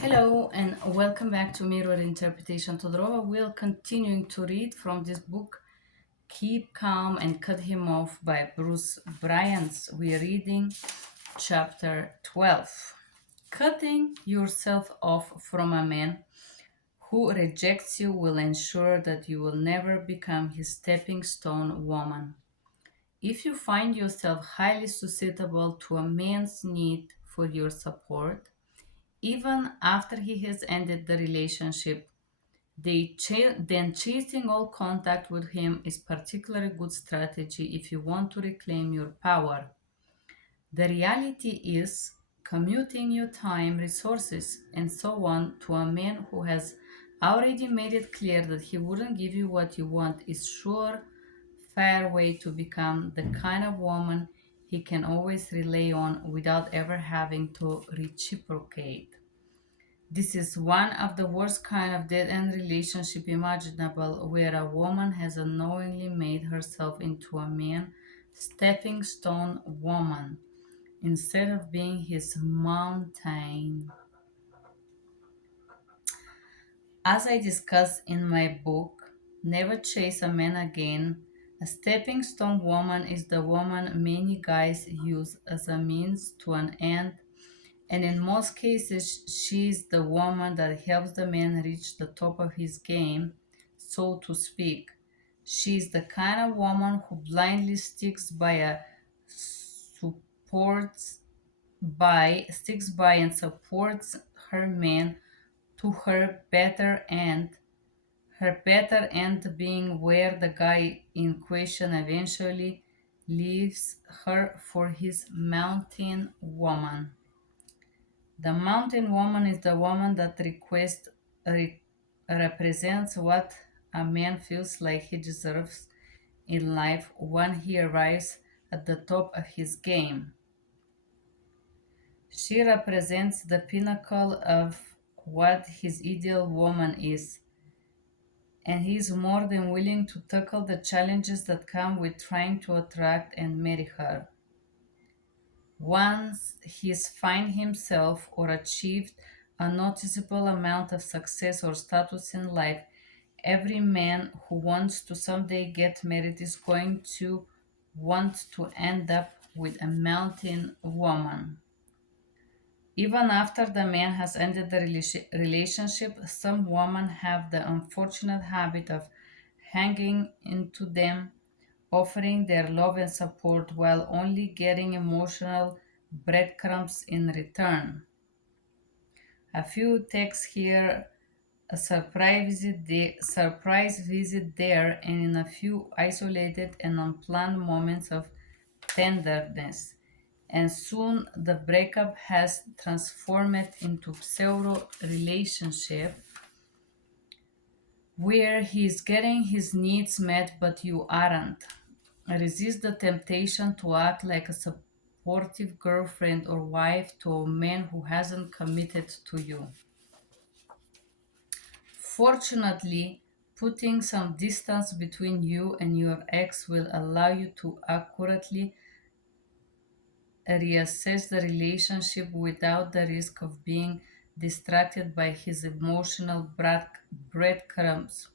Hello and welcome back to Mirror Interpretation. Todorova will continuing to read from this book, Keep Calm and Cut Him Off by Bruce Bryans. We're reading chapter 12. Cutting yourself off from a man who rejects you will ensure that you will never become his stepping stone woman. If you find yourself highly susceptible to a man's need for your support, even after he has ended the relationship, then chasing all contact with him is particularly good strategy if you want to reclaim your power. The reality is commuting your time, resources, and so on to a man who has already made it clear that he wouldn't give you what you want is sure fair way to become the kind of woman he can always rely on without ever having to reciprocate. This is one of the worst kind of dead-end relationship imaginable, where a woman has unknowingly made herself into a man stepping stone woman instead of being his mountain. As I discuss in my book, Never Chase a Man Again, a stepping stone woman is the woman many guys use as a means to an end, and in most cases, she's the woman that helps the man reach the top of his game, so to speak. She's the kind of woman who blindly supports sticks by and supports her man to her better end being where the guy in question eventually leaves her for his mountain woman. The mountain woman is the woman that re- represents what a man feels like he deserves in life when he arrives at the top of his game. She represents the pinnacle of what his ideal woman is, and he is more than willing to tackle the challenges that come with trying to attract and marry her. Once he's find himself or achieved a noticeable amount of success or status in life, every man who wants to someday get married is going to want to end up with a mountain woman. Even after the man has ended the relationship, some women have the unfortunate habit of hanging into them, offering their love and support while only getting emotional breadcrumbs in return. A few texts here, a surprise visit there, and in a few isolated and unplanned moments of tenderness. And soon the breakup has transformed into pseudo relationship where he's getting his needs met but you aren't. Resist the temptation to act like a supportive girlfriend or wife to a man who hasn't committed to you. Fortunately, putting some distance between you and your ex will allow you to accurately reassess the relationship without the risk of being distracted by his emotional breadcrumbs.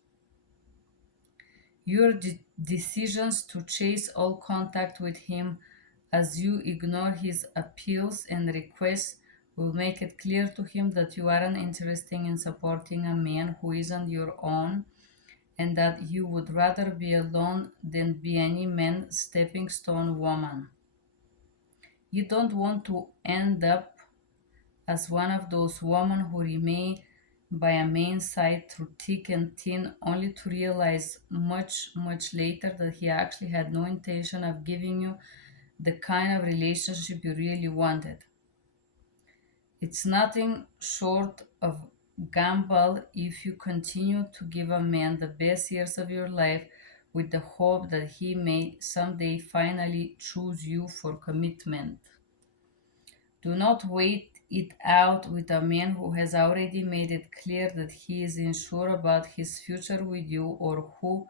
Your decisions to chase all contact with him as you ignore his appeals and requests will make it clear to him that you aren't interested in supporting a man who isn't your own and that you would rather be alone than be any man's stepping stone woman. You don't want to end up as one of those women who remain by a man's side through thick and thin, only to realize much, much later that he actually had no intention of giving you the kind of relationship you really wanted. It's nothing short of gamble if you continue to give a man the best years of your life with the hope that he may someday finally choose you for commitment. Do not wait it out with a man who has already made it clear that he is unsure about his future with you or who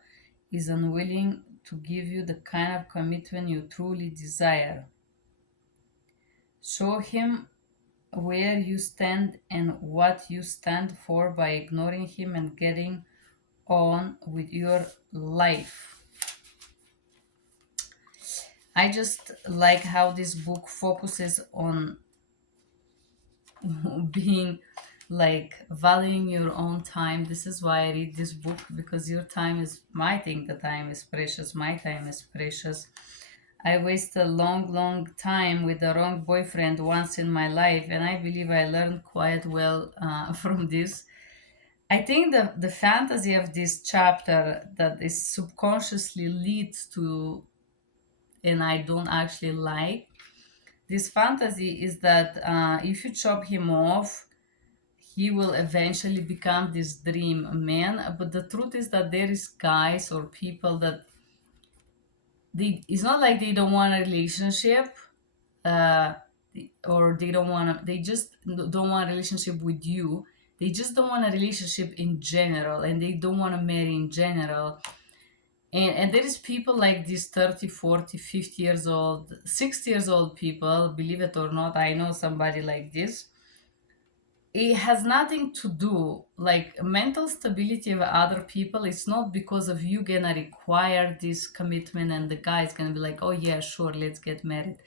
is unwilling to give you the kind of commitment you truly desire. Show him where you stand and what you stand for by ignoring him and getting on with your life. I just like how this book focuses on being like valuing your own time. This is why I read this book, because your time is, I think the time is precious. My time is precious. I wasted a long time with the wrong boyfriend once in my life, and I believe I learned quite well from this. I think the fantasy of this chapter that is subconsciously leads to, and I don't actually like, this fantasy is that if you chop him off, he will eventually become this dream man. But the truth is that there is guys or people that it's not like they don't want a relationship, uh, or they don't want to, they just don't want a relationship with you. They just don't want a relationship in general, and they don't want to marry in general. And there is people like this 30, 40, 50 years old, 60 years old people, believe it or not. I know somebody like this. It has nothing to do, like mental stability of other people. It's not because of you gonna require this commitment and the guy is gonna be like, oh yeah, sure, let's get married.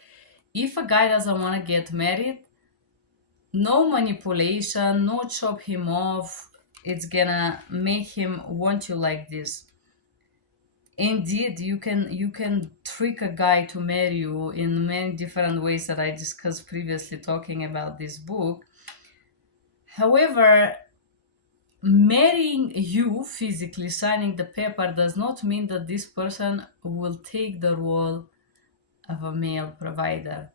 If a guy doesn't want to get married, no manipulation, no chop him off, it's gonna make him want you like this. Indeed, you can trick a guy to marry you in many different ways that I discussed previously talking about this book. However, marrying you physically, signing the paper, does not mean that this person will take the role of a male provider.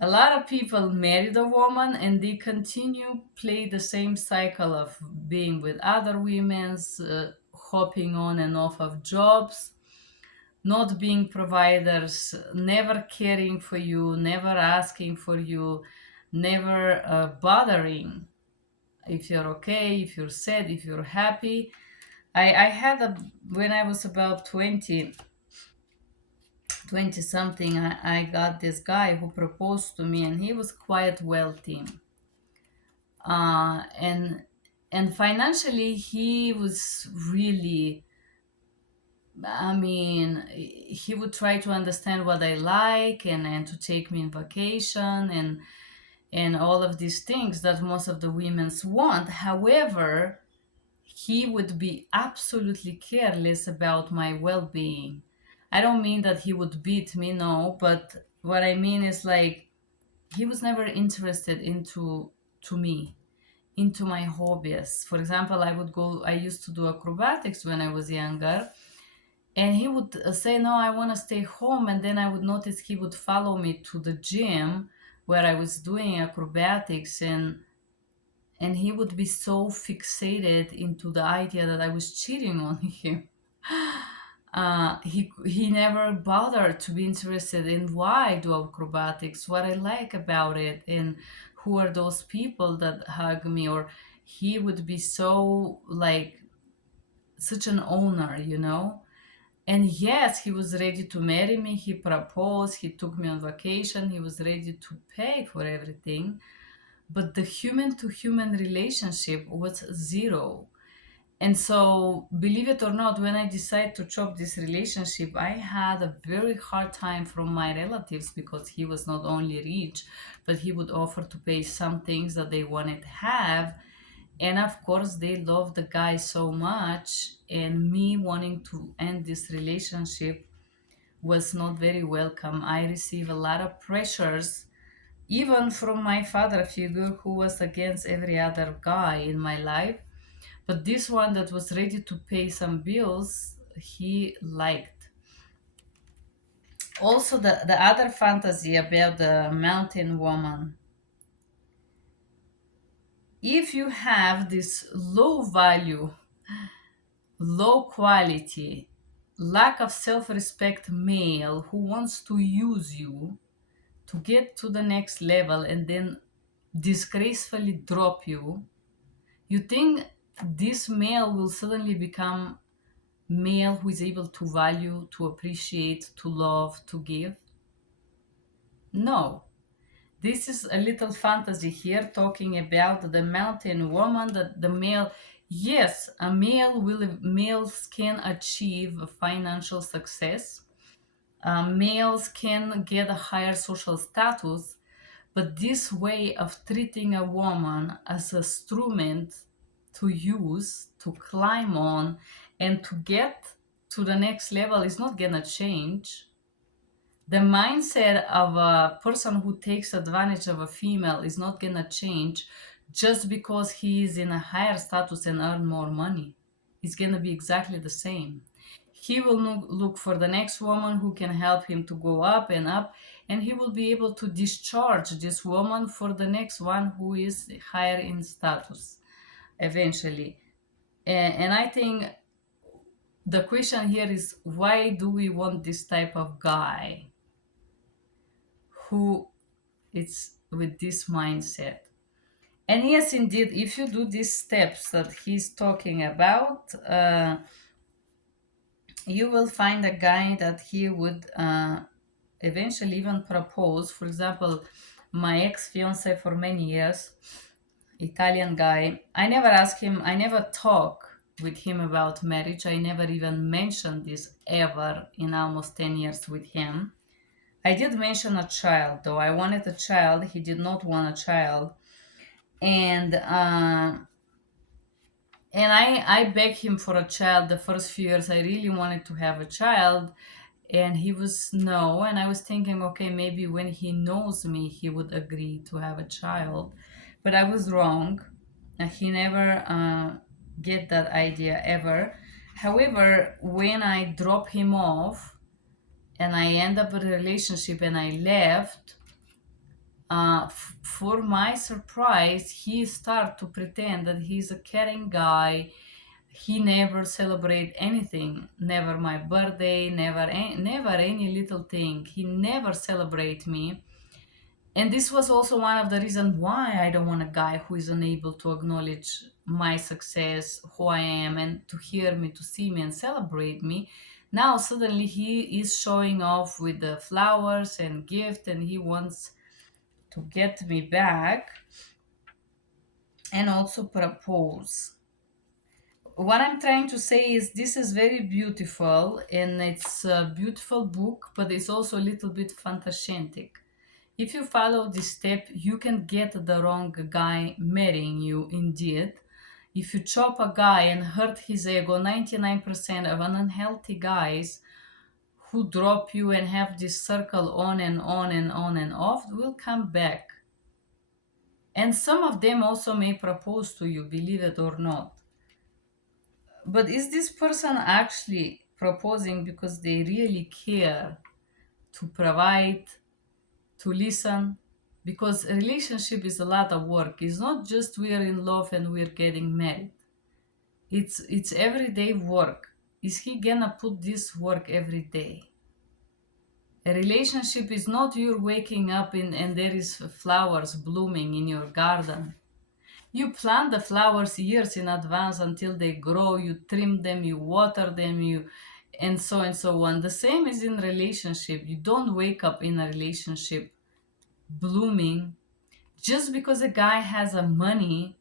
A lot of people marry the woman and they continue play the same cycle of being with other women's, hopping on and off of jobs, not being providers, never caring for you, never asking for you, never bothering if you're okay, if you're sad, if you're happy. I had a, when I was about 20 something, I got this guy who proposed to me, and he was quite wealthy. And financially he was really, I mean, he would try to understand what I like, and to take me on vacation, and all of these things that most of the women's want. However, he would be absolutely careless about my well-being. I don't mean that he would beat me, no, but what I mean is like he was never interested into to me, into my hobbies. For example, I used to do acrobatics when I was younger, and he would say, no, I want to stay home. And then I would notice he would follow me to the gym where I was doing acrobatics, and he would be so fixated into the idea that I was cheating on him. He never bothered to be interested in why I do acrobatics, what I like about it, and who are those people that hug me. Or he would be so like such an owner, you know. And yes, he was ready to marry me. He proposed. He took me on vacation. He was ready to pay for everything. But the human to human relationship was zero. And so, believe it or not, when I decided to chop this relationship, I had a very hard time from my relatives, because he was not only rich, but he would offer to pay some things that they wanted to have. And of course, they loved the guy so much, and me wanting to end this relationship was not very welcome. I received a lot of pressures, even from my father figure, who was against every other guy in my life. But this one that was ready to pay some bills, he liked. Also, the other fantasy about the mountain woman. If you have this low value, low quality, lack of self respect male who wants to use you to get to the next level and then disgracefully drop you, you think this male will suddenly become male who is able to value, to appreciate, to love, to give? No. This is a little fantasy here talking about the mountain woman, that the male, yes, males can achieve financial success. Males can get a higher social status, but this way of treating a woman as an instrument to use, to climb on, and to get to the next level is not gonna change. The mindset of a person who takes advantage of a female is not gonna change just because he is in a higher status and earn more money. It's gonna be exactly the same. He will look for the next woman who can help him to go up and up, and he will be able to discharge this woman for the next one who is higher in status eventually. And I think the question here is, why do we want this type of guy who is with this mindset? And yes, indeed, if you do these steps that he's talking about, you will find a guy that he would eventually even propose. For example, my ex-fiance for many years, Italian guy, I never asked him, I never talk with him about marriage. I never even mentioned this ever in almost 10 years with him. I did mention a child, though. I wanted a child. He did not want a child. And I begged him for a child the first few years. I really wanted to have a child, and he was no. And I was thinking, okay, maybe when he knows me, he would agree to have a child. But I was wrong. He never get that idea ever. However, when I drop him off and I end up in a relationship and I left, for my surprise, he started to pretend that he's a caring guy. He never celebrate anything, never my birthday, never any little thing. He never celebrate me. And this was also one of the reasons why I don't want a guy who is unable to acknowledge my success, who I am, and to hear me, to see me, and celebrate me. Now suddenly he is showing off with the flowers and gift, and he wants to get me back and also propose. What I'm trying to say is this is very beautiful, and it's a beautiful book, but it's also a little bit fantascientic. If you follow this step, you can get the wrong guy marrying you indeed. If you chop a guy and hurt his ego, 99% of unhealthy guys who drop you and have this circle on and on and on and off will come back. And some of them also may propose to you, believe it or not. But is this person actually proposing because they really care to provide, to listen? Because a relationship is a lot of work. It's not just we are in love and we're getting married. It's everyday work. Is he gonna put this work every day? A relationship is not you waking up and there is flowers blooming in your garden. You plant the flowers years in advance until they grow, you trim them, you water them, and so on. The same is in relationship. You don't wake up in a relationship blooming. Just because a guy has a money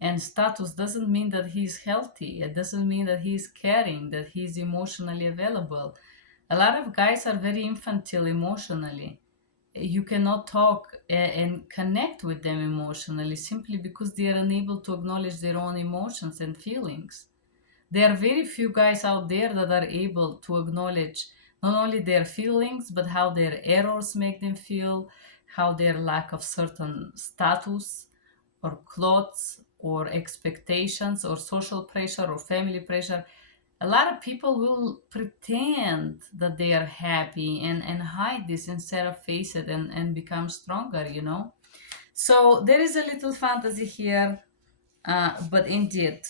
and status doesn't mean that he's healthy. It doesn't mean that he's caring, that he's emotionally available. A lot of guys are very infantile emotionally. You cannot talk and connect with them emotionally simply because they are unable to acknowledge their own emotions and feelings. There are very few guys out there that are able to acknowledge not only their feelings, but how their errors make them feel, how their lack of certain status or clothes or expectations or social pressure or family pressure. A lot of people will pretend that they are happy and hide this instead of face it and become stronger, you know. So there is a little fantasy here, but indeed,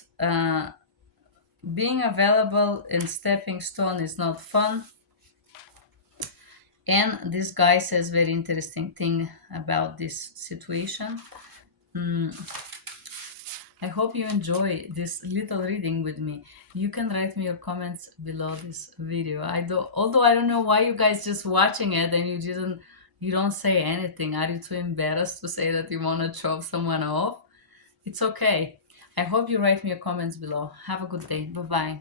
being available in stepping stone is not fun. And this guy says very interesting thing about this situation. I hope you enjoy this little reading with me. You can write me your comments below this video. Although I don't know why you guys just watching it and You don't say anything. Are you too embarrassed to say that you want to chop someone off? It's okay. I hope you write me your comments below. Have a good day. Bye bye.